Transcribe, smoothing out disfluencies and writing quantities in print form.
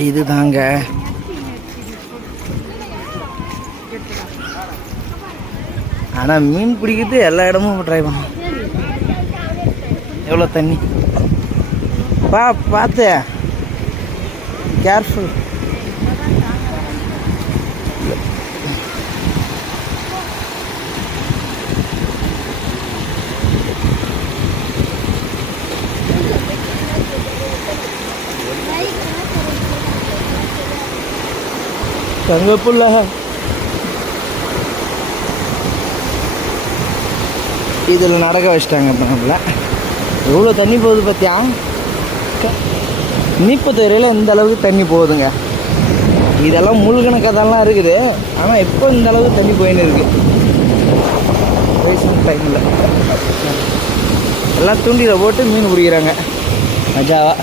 இது தாங்க. ஆனால் மீன் பிடிக்கிறது எல்லா இடமும் ட்ரை பண்ணலாம். எவ்வளோ தண்ணி பார்த்து கேர்ஃபுல். தங்கப்புள்ள இதில் நடக்க வச்சிட்டாங்க. இப்போ நம்மள எவ்வளோ தண்ணி போகுது பார்த்தியா? நீப்பத்தொரையில் இந்த அளவுக்கு தண்ணி போகுதுங்க. இதெல்லாம் மூழ்கின கதெல்லாம் இருக்குது. ஆனால் இப்போ இந்த அளவுக்கு தண்ணி போயின்னு இருக்குது. ரீசன்ட் டைமில் எல்லாம் தூண்டியில் போட்டு மீன் பிடிக்கிறாங்க மஜாவா.